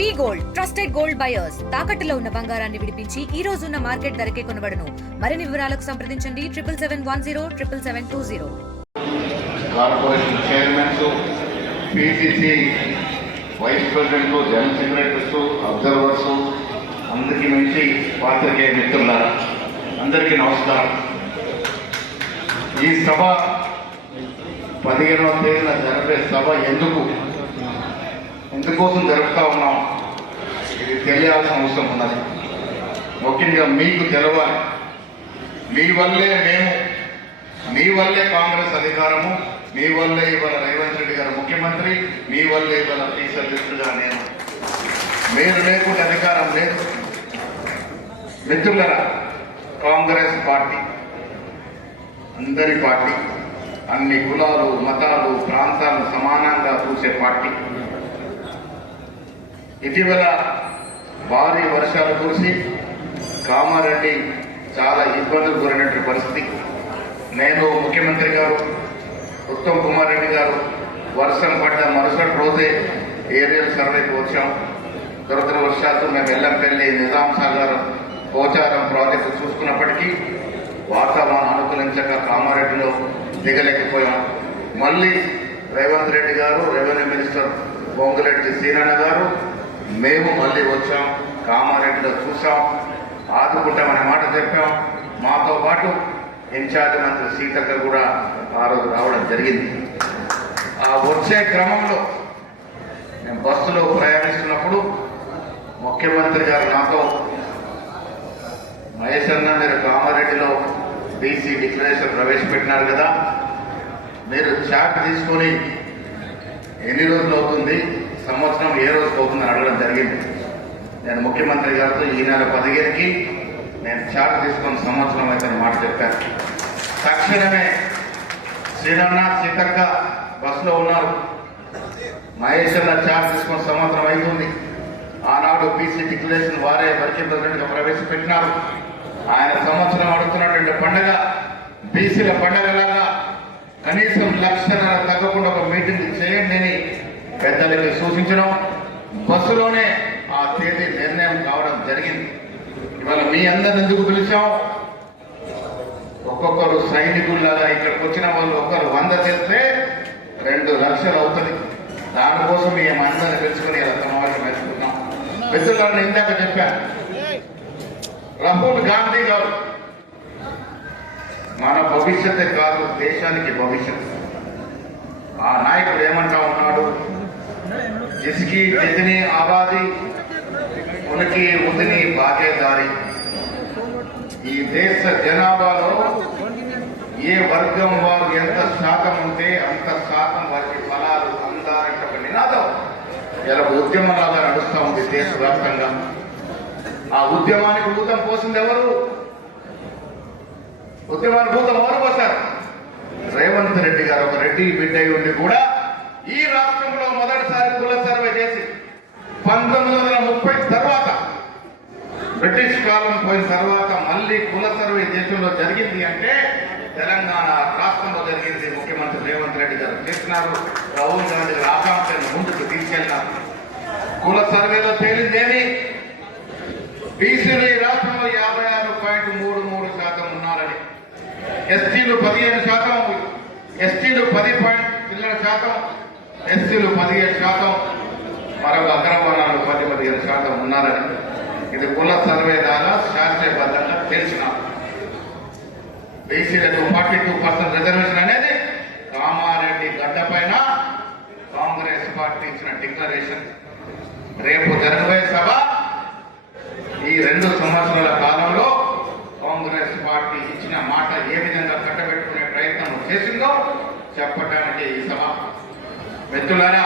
వి gold trusted gold buyers తాకట్టులో ఉన్న బంగారాన్ని విడిపించి ఈ రోజు ఉన్న మార్కెట్ ధరకే కొనబడును. మరిన్ని వివరాలకు సంప్రదించండి 7771077720. Corporation chairmans, PCC vice president, general secretaries, observers, అందరికీ మించి పాత్రికేయ మిత్రులారా అందరికీ నమస్కారం. ఈ సభ 15వ తేదీన జరిపే సభ ఎందుకోసం జరుపుతా ఉన్నాం, ఇది తెలియాల్సిన అవసరం ఉన్నది. ముఖ్యంగా మీకు తెలవాలి, మీ వల్లే మేము, మీ వల్లే కాంగ్రెస్ అధికారము, మీ వల్లే ఇవాళ రేవంత్ రెడ్డి గారు ముఖ్యమంత్రి, మీ వల్లే ఇవాళ పీస్ అధ్యక్షుడిగా నేను. మీరు లేకుండా అధికారం లేదు. మిత్రులరా, కాంగ్రెస్ పార్టీ అందరి పార్టీ, అన్ని కులాలు, మతాలు, ప్రాంతాలను సమానంగా చూసే పార్టీ. ఇటీవల భారీ వర్షాలు కురిసి కామారెడ్డి చాలా ఇబ్బందులు గురైనటువంటి పరిస్థితి. నేను, ముఖ్యమంత్రి గారు, ఉత్తమ్ కుమార్ రెడ్డి గారు వర్షం పడ్డ మరుసటి రోజే ఏరియల్ సర్వేకి వచ్చాం. దురదృష్టవశాత్తు మేము ఎల్లంపల్లి, నిజాం సాగర్, పోచారం ప్రాజెక్టు చూసుకున్నప్పటికీ వాతావరణం అనుకూలించక కామారెడ్డిలో దిగలేకపోయాం. మళ్ళీ రేవంత్ రెడ్డి గారు, రెవెన్యూ మినిస్టర్ పొంగులేటి శ్రీరణ గారు, మేము మళ్ళీ వచ్చాం, కామారెడ్డిలో చూసాం, ఆదుకుంటామనే మాట చెప్పాం. మాతో పాటు ఇన్ఛార్జ్ మంత్రి సీతక్క కూడా ఆ రోజు రావడం జరిగింది. ఆ వచ్చే క్రమంలో నేను బస్సులో ప్రయాణిస్తున్నప్పుడు ముఖ్యమంత్రి గారు నాతో, మహేష్ అన్న, మీరు కామారెడ్డిలో బీసీ డిక్లరేషన్ ప్రవేశపెట్టినారు కదా, మీరు చాట్ తీసుకొని ఎన్ని రోజులు అవుతుంది, సంవత్సరం ఏ రోజుకి అవుతుందని అడగడం జరిగింది. నేను ముఖ్యమంత్రి గారితో ఈ నెల 15కి నేను చాట్ తీసుకొని సంవత్సరం అయితే మాట చెప్పాను. తక్షణమే శ్రీరన్న, సీతక్క బస్సులో ఉన్నారు, మహేష్ అన్న చాట్ తీసుకొని సంవత్సరం అవుతుంది. ఆనాడు బీసీ డిక్లరేషన్ వారే వర్కింగ్ ప్రెసిడెంట్గా ప్రవేశపెట్టినారు. ఆయన సంవత్సరం అడుగుతున్నటువంటి పండుగ బీసీల పండుగలాగా కనీసం 1 లక్ష తగ్గకుండా ఒక మీటింగ్ చేయండి అని పెద్దలకి సూచించడం, బస్సులోనే ఆ తేదీ నిర్ణయం కావడం జరిగింది. ఇవాళ మీ అందరిని ఎందుకు పిలిచాం, ఒక్కొక్కరు సైనికుల్లాగా ఇక్కడికి వచ్చిన వాళ్ళు ఒకరు 100 చేస్తే 2 లక్షలు అవుతుంది. దానికోసం మేము అందరిని పిలుచుకుని ఇలా సమావేశం వేసుకున్నాం. మిత్రులను ఇందాక చెప్పాను, రాహుల్ గాంధీ గారు మన భవిష్యత్తే కాదు, దేశానికి భవిష్యత్తు. ఆ నాయకుడు ఏమంటా ఉన్నాడు, జిస్కి జితని ఆబాది ఉనికి ఉదిని భాగేదారి. ఈ దేశ జనాభాలో ఏ వర్గం వారు ఎంత శాతం ఉంటే అంత శాతం వారికి ఫలాలు అందాలంటే ఒక నినాదం ఇలా ఉద్యమంలాగా నడుస్తూ ఉంది దేశవ్యాప్తంగా. ఆ ఉద్యమానికి ఊతం పోసింది ఎవరు? ఉద్యమానికి ఊతం ఎవరు పోశారు? రేవంత్ రెడ్డి గారు. ఒక రెడ్డి బిడ్డ ఉండి కూడా ఈ రాష్ట్రంలో మొదటిసారి కుల సర్వే చేసి 1930 తర్వాత, బ్రిటిష్ కాలం పోయిన తర్వాత మళ్ళీ కుల సర్వే దేశంలో జరిగింది అంటే తెలంగాణ రాష్ట్రంలో జరిగింది. ముఖ్యమంత్రి రేవంత్ రెడ్డి గారు చేస్తున్నారు. రాహుల్ గాంధీ గారు ఆకాంక్షను ముందుకు తీసుకెళ్తున్నారు. కుల సర్వేలో తేలిందేమి, బీసీలు ఈ రాష్ట్రంలో 56.33% ఉన్నారని, ఎస్టీలు 15%, ఎస్టీలు 10% ఎస్సీలు 17%, మరొక అగ్రవర్ణాలు 10-15% ఉన్నారని ఇది కుల సర్వే ద్వారా శాస్త్రీయబద్ధంగా తెలిసినారు. బీసీలకు 42% రిజర్వేషన్ అనేది కామారెడ్డి గడ్డపైన కాంగ్రెస్ పార్టీ ఇచ్చిన డిక్లరేషన్. రేపు జరగబోయే సభ ఈ 2 సంవత్సరాల కాలంలో కాంగ్రెస్ పార్టీ ఇచ్చిన మాట ఏ విధంగా కట్టబెట్టుకునే ప్రయత్నం చేసిందో చెప్పడానికి ఈ సభ. మిత్రులారా,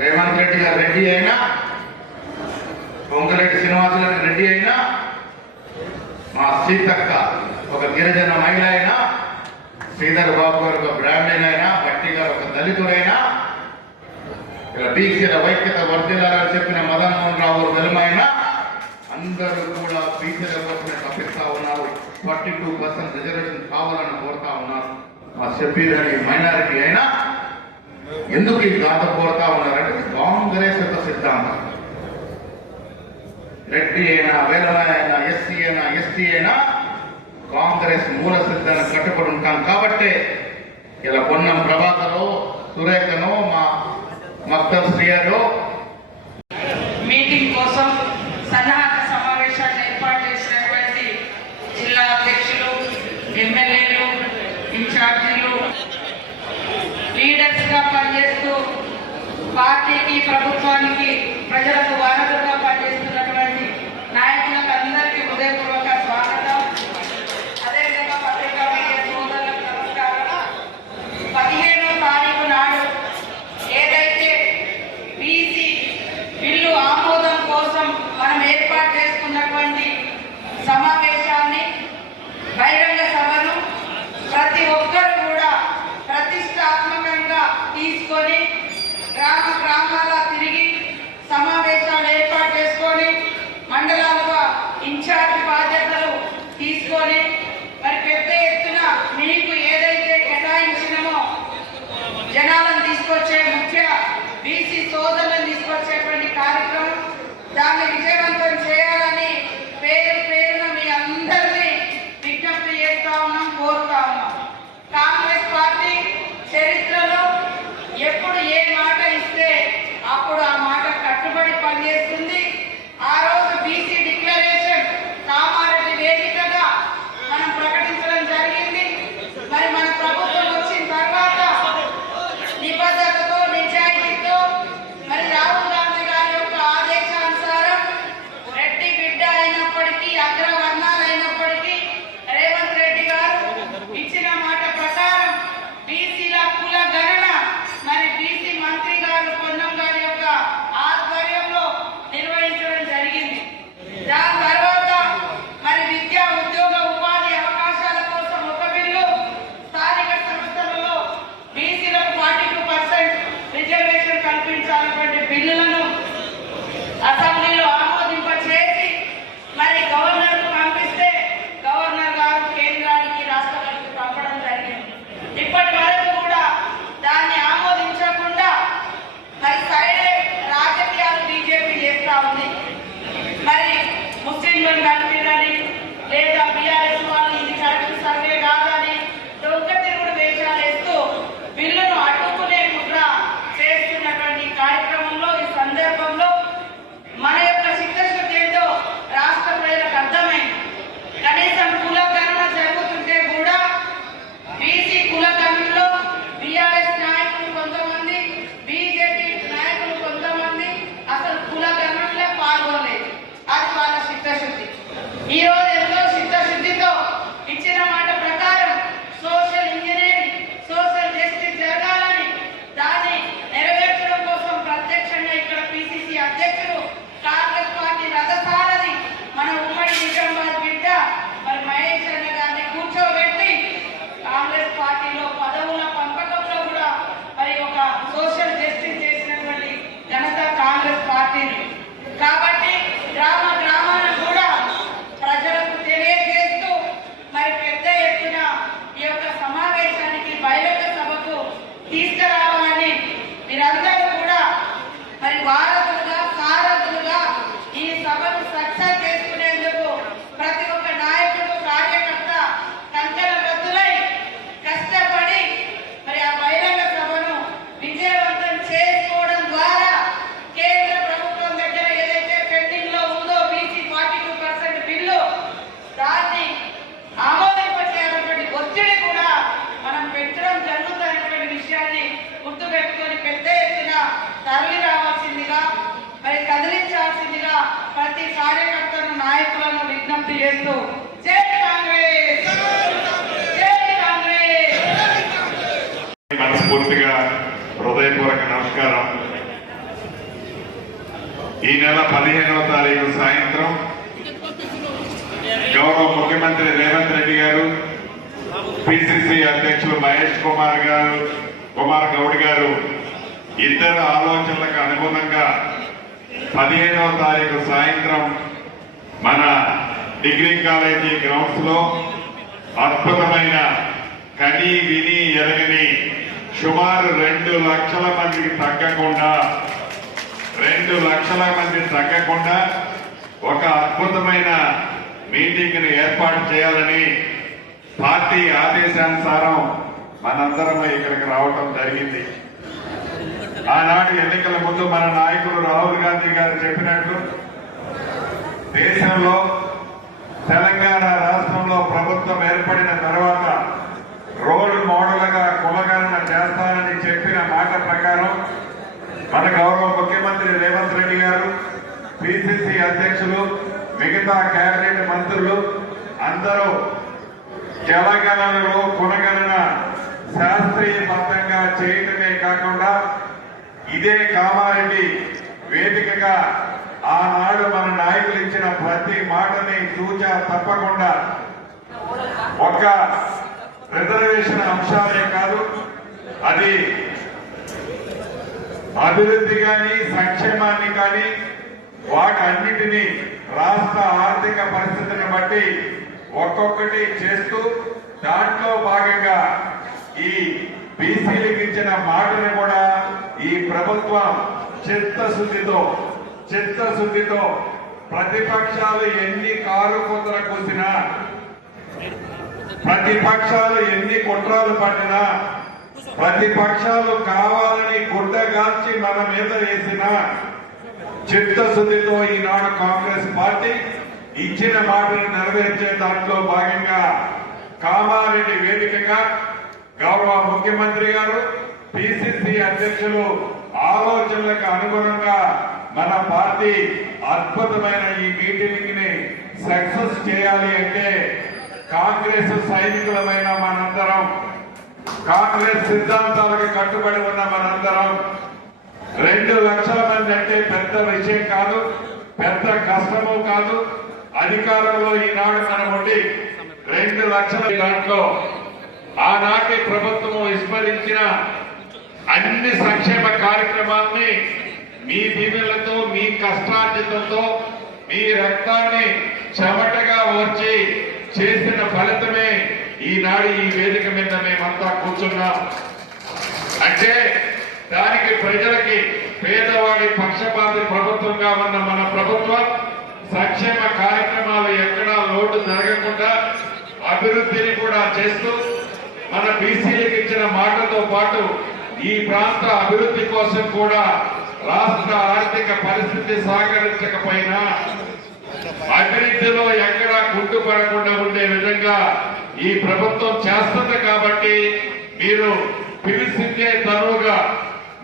రేవంత్ రెడ్డి గారు రెడ్డి అయినా, పొంగులేటి శ్రీనివాసరెడ్డి రెడ్డి అయినా, మా సీతక్క ఒక గిరిజన మహిళ అయినా, శ్రీధర్ బాబు గారు ఒక బ్రాహ్మణుడు అయినా, భట్టి గారు ఒక దళితుడైనా, ఇలా బీసీల వైఖ్యత వర్ధిల్లాలని చెప్పిన మదన్ మోహన్ రావు వెలుమైనా అందరూ కూడా బీసీల కోసమే తప్పిస్తా ఉన్నారు. 42% రిజర్వేషన్ కావాలని కోరుతా ఉన్నారు. మా షబీర్ అలీ మైనారిటీ అయినా ఎందుకు ఈ గాథ కోరుతా ఉన్నారంటే కాంగ్రెస్ యొక్క సిద్ధాంతం. రెడ్డి అయినా వేలన అయినా ఎస్సీ అయినా ఎస్టీ అయినా కాంగ్రెస్ మూల సిద్ధాన్ని కట్టుబడి ఉంటాం కాబట్టి ఇలా పొన్నం ప్రభాకరో సురేఖనో మా మక్తల్ శ్రీయలో మీటింగ్ కోసం సన్నాహక సమావేశాన్ని ఏర్పాటు చేసినటువంటి జిల్లా అధ్యక్షులు, ఎమ్మెల్యేలు, ఇన్ఛార్జీలు, లీడర్స్ గా పనిచేస్తూ పార్టీకి, ప్రభుత్వానికి, ప్రజలకు వారధులుగా పనిచేస్తున్నటువంటి నాయకులకు అందరికీ హృదయపూర్వక స్వాగతం. అదేవిధంగా పత్రికా మీడియా సోదరులకు నమస్కారం. 15వ తారీఖు నాడు ఏదైతే బీసీ బిల్లు ఆమోదం కోసం మనం ఏర్పాటు చేసుకున్నటువంటి సమావేశాన్ని, బహిరంగ సభను ప్రతి ఒక్కరు కూడా ప్రతిష్టాత్మకంగా తీసుకొని గ్రామాల తిరిగి సమావేశాలు ఏర్పాటు చేసుకొని మండలాలుగా ఇన్ఛార్జ్ బాధ్యతలు తీసుకొని మరి పెద్ద ఎత్తున మీకు ఏదైతే కేటాయించినమో జనాలను తీసుకొచ్చే ముఖ్య బీసీ సోదరులను తీసుకొచ్చేటువంటి కార్యక్రమం, దాన్ని విజయవంతం చేయాలని పేరు పేరున మీ అందరినీ విజ్ఞప్తి చేస్తా ఉన్నాం, కోరుతా ఉన్నాం. కాంగ్రెస్ పార్టీ చరిత్రలో ఎప్పుడు ఏ మాట ఇస్తే అప్పుడు ఆ మాట కట్టుబడి పనిచేస్తుంది. ఆ రోజు బీసీ డిక్లరేషన్ కామారెడ్డి వేదికగా మనం ప్రకటించడం జరిగింది. మరి మన ప్రభుత్వం వచ్చిన తర్వాత నిబద్ధతతో, నిజాయితీతో మరి రాహుల్ గాంధీ గారి యొక్క ఆదేశానుసారం రెడ్డి బిడ్డ అయినప్పటికీ, అగ్రవర్ణాలు అయినప్పటికీ రేవంత్ రెడ్డి గారు ఇచ్చిన మాట ప్రకారం బీసీల కుల గణన మరి బీసీ మంత్రి గారు పొన్నం గారి యొక్క ఆధ్వర్యంలో నిర్వహించడం జరిగింది. దాని తర్వాత మరి విద్యా, ఉద్యోగ, ఉపాధి అవకాశాల కోసం ఒక బిల్లు, స్థానిక సంస్థలలో బీసీలకు 42% రిజర్వేషన్ కల్పించాలన్నటువంటి బిల్లులను అసెంబ్లీలో ఆమోదింపచేసి మరి గవర్నర్ కు పంపిస్తే గవర్నర్ గారు కేంద్రానికి, రాష్ట్రాలకు పంపడం జరిగింది. ఇప్పటి వరకు కూడా దాన్ని ఆమోదించకుండా మరి సైడే రాజకీయాలు బీజేపీ చేస్తా ఉంది. మరి ముస్లింలను కనిపించని లేదా బీఆర్ఎస్ వాళ్ళు ఇది కరెక్ట్ సర్వే కాదని దొంగ తిరుగుడు వేషాలు వేస్తూ బిల్లును అడ్డుకునే కుట్ర చేస్తున్నటువంటి కార్యక్రమంలో, ఈ సందర్భంలో మన యొక్క చిత్తశుద్ధి ఏంటో రాష్ట్ర ప్రజలకు అర్థమైంది. కనీసం కుల గణన జరుగుతుంటే కూడా బీసీ కుల గణనలో బీఆర్ఎస్ నాయకులు కొంతమంది, బీజేపీ నాయకులు కొంతమంది అసలు కుల గణనలో పాల్గొనలేదు. అది వాళ్ళ చిత్తశుద్ధి. ఈ రోజు ఎంతో చిత్తశుద్ధితో ఇచ్చిన మాట ప్రకారం సోషల్ ఇంజనీరింగ్, సోషల్ జస్టిస్ జరగాలని దాన్ని నెరవేర్చడం కోసం ప్రత్యక్షంగా ఇక్కడ పిసిసి అధ్యక్షుడు, కాంగ్రెస్ పార్టీ రథసారథి మన ఉమ్మడి నిజామాబాద్ బిడ్డ మరి మహేష్ అన్న గారిని కూర్చోబెట్టి కాంగ్రెస్ పార్టీలో పదవుల పంపకంలో కూడా మరి ఒక సోషల్ జస్టిస్ చేసినటువంటి ఘనత కాంగ్రెస్ పార్టీని. కాబట్టి గ్రామాన కూడా ప్రజలకు తెలియజేస్తూ మరి పెద్ద ఎత్తున ఈ యొక్క సమావేశానికి, బహిరంగ సభకు తీసుకురావాలని మీరందరూ కూడా మరి వారధులుగా, సారథులుగా ఈ సభను సక్సెస్ చేసుకునేందుకు ప్రతి ఒక్క నాయకుడు, కార్యకర్త కంకణబద్ధులై కష్టపడి మరి ఆ బహిరంగ సభను విజయవంతం చేసుకోవడం ద్వారా కేంద్ర ప్రభుత్వం దగ్గర ఏదైతే పెండింగ్ లో ఉందో బీసీ 42% బిల్లు, దాన్ని ఆమోదింపచేయాలన్నటువంటి ఒత్తిడి కూడా మనం పెట్టడం జరుగుతున్నటువంటి విషయాన్ని గుర్తుపెట్టుకొని పెద్ద ఎత్తున తరలి రావాల్సిందిగా, మరి కదిలించాల్సిందిగా ప్రతి కార్యకర్తను, నాయకులను విజ్ఞప్తి చేస్తూ జై కాంగ్రెస్, జై కాంగ్రెస్. మనస్ఫూర్తిగా హృదయపూర్వక నమస్కారం. ఈ నెల 15వ తారీఖు సాయంత్రం గౌరవ ముఖ్యమంత్రి రేవంత్ రెడ్డి గారు, పిసిసి అధ్యక్షులు మహేష్ కుమార్ గౌడ్ గారు ఇద్దరు ఆలోచనలకు అనుగుణంగా 15వ తారీఖు సాయంత్రం మన డిగ్రీ కాలేజీ గ్రౌండ్స్ లో అద్భుతమైన కని విని ఎరగని సుమారు 2 లక్షల మందికి తగ్గకుండా 2 లక్షల మంది తగ్గకుండా ఒక అద్భుతమైన మీటింగ్ ని ఏర్పాటు చేయాలని పార్టీ ఆదేశానుసారం మనందరం ఇక్కడికి రావటం జరిగింది. ఆనాడు ఎన్నికల ముందు మన నాయకులు రాహుల్ గాంధీ గారు చెప్పినట్లు దేశంలో తెలంగాణ రాష్ట్రంలో ప్రభుత్వం ఏర్పడిన తర్వాత రోల్ మోడల్ గా కులగణన చేస్తానని చెప్పిన మాట ప్రకారం మన గౌరవ ముఖ్యమంత్రి రేవంత్ రెడ్డి గారు, పిసిసి అధ్యక్షులు, మిగతా కేబినెట్ మంత్రులు అందరూ జలగణనలో కులగణన శాస్త్రీయబద్ధంగా చేయటమే కాకుండా ఇదే కామారెడ్డి వేదికగా ఆనాడు మన నాయకులు ఇచ్చిన ప్రతి మాటని తూచా తప్పకుండా ఒక రిజర్వేషన్ అంశాలే కాదు, అది అభివృద్ధి కానీ సంక్షేమాన్ని కానీ వాటన్నిటినీ రాష్ట్ర ఆర్థిక పరిస్థితిని బట్టి ఒక్కొక్కటి చేస్తూ దాంట్లో భాగంగా ఈ బీసీలకు ఇచ్చిన మాటను కూడా ఈ ప్రభుత్వం చిత్తశుద్ధితో ప్రతిపక్షాలు ఎన్ని కారు కూతలు కూసినా, ప్రతిపక్షాలు ఎన్ని కుట్రాలు పట్టినా, ప్రతిపక్షాలు కావాలని గుడ్డగాల్చి మన మీద వేసిన చిత్తశుద్ధితో ఈనాడు కాంగ్రెస్ పార్టీ ఇచ్చిన మాటను నెరవేర్చే దాంట్లో భాగంగా కామారెడ్డి వేదికగా గౌరవ ముఖ్యమంత్రి గారు, పిసిసి అధ్యక్షులు ఆలోచనలకు అనుగుణంగా మన పార్టీ అద్భుతమైన ఈ మీటింగ్ ని సక్సెస్ చేయాలి అంటే కాంగ్రెస్ సైనికులమైన మనందరం, కాంగ్రెస్ సిద్ధాంతాలకు కట్టుబడి ఉన్న మనందరం 2 లక్షల మంది అంటే పెద్ద విషయం కాదు, పెద్ద కష్టము కాదు. అధికారంలో ఈనాడు మనం ఉండి 2 లక్షల దాంట్లో ఆనాటి ప్రభుత్వం విస్మరించిన అన్ని సంక్షేమ కార్యక్రమాల్ని మీ దీవెనలతో, మీ కష్టార్జితంతో, మీ రక్తాన్ని చెమటగా వచ్చి చేసిన ఫలితమే ఈనాడు ఈ వేదిక మీద మేమంతా కూర్చున్నాం. అంటే దానికి ప్రజలకి పేదవాడి పక్షపాతి ప్రభుత్వంగా ఉన్న మన ప్రభుత్వం సంక్షేమ కార్యక్రమాలు ఎక్కడా లోటు జరగకుండా అభివృద్ధిని కూడా చేస్తూ మన బీసీలకు ఇచ్చిన మాటతో పాటు ఈ ప్రాంత అభివృద్ధి కోసం కూడా రాష్ట్ర ఆర్థిక పరిస్థితి సహకరించకపోయినా అభివృద్ధిలో ఎక్కడా గుట్టుపడకుండా ఉండే విధంగా ఈ ప్రభుత్వం చేస్తుంది. కాబట్టి మీరు పిలిచిందే తరువుగా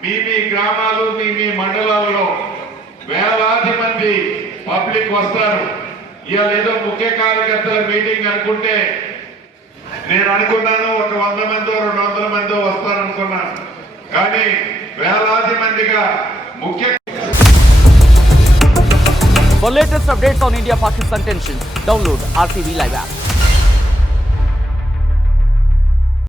మీ గ్రామాలు, మీ మండలాలలో వేలాది మంది పబ్లిక్ వస్తారు. ఇవాళ ఏదో ముఖ్య కార్యకర్తల మీటింగ్ అనుకుంటే నేను అనుకున్నాను ఒక 100 మందో 200 మందో వస్తారనుకున్నాను, కానీ వేలాది మందిగా ముఖ్య. For latest updates on India-Pakistan tensions, download RTV Live app.